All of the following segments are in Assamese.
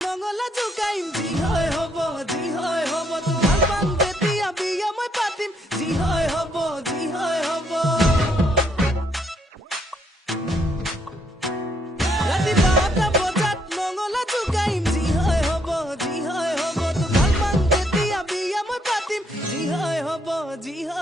মঙ্গলা জোকাইম যি হয় হ'ব যি হয় হ'ব তোমাৰ পাম যেতিয়া বিয়া মই পাতিম যি হয় হ'ব যি হয় হ'ব ৰাতি 12টা বজাত মঙ্গলা জোকাইম যি হয় হ'ব যি হয় হ'ব তোমাৰ পাম যেতিয়া বিয়া মই পাতিম যি হয় হ'ব যি হয়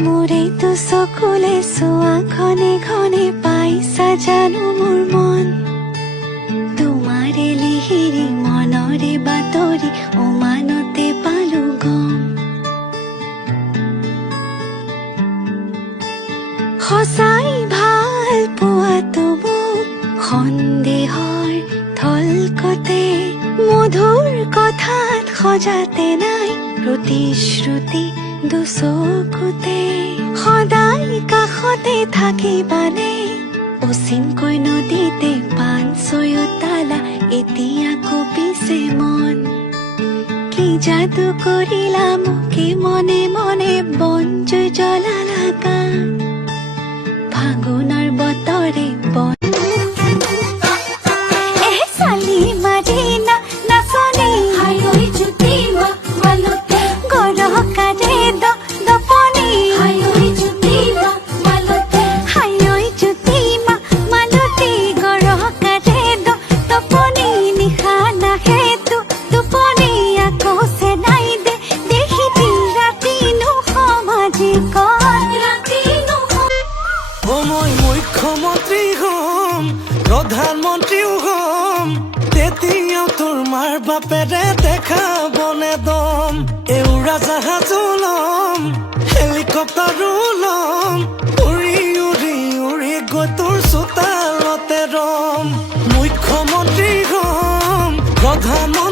মোৰে তো চকুলে চোৱা ঘনে ঘনে পাইছা জানো মোৰ মন তোমাৰে লিহিৰি মনৰে বাতৰি উমানতে পালো গম সঁচাই ভাল পোৱাটো মোক সন্দেহৰ থলকতে মধুৰ কথাত সজাতে নাই প্ৰতিশ্ৰুতি দুচকুতে সদায় কাষতে থাকিবানে অচিনকৈ নদীতে পান ছয়োতালা এতিয়া কঁপিছে মন কি যাদু কৰিলা মোকে মনে মনে বন জুই জ্বলালা গান বাপেৰে দেখাবনে দম এউৰা জাহাজো ল'ম হেলিকপ্টাৰো ল'ম উৰি উৰি উৰি গৈ তোৰ চোতালতে ৰম মুখ্যমন্ত্ৰী হ'ম প্ৰধানমন্ত্ৰী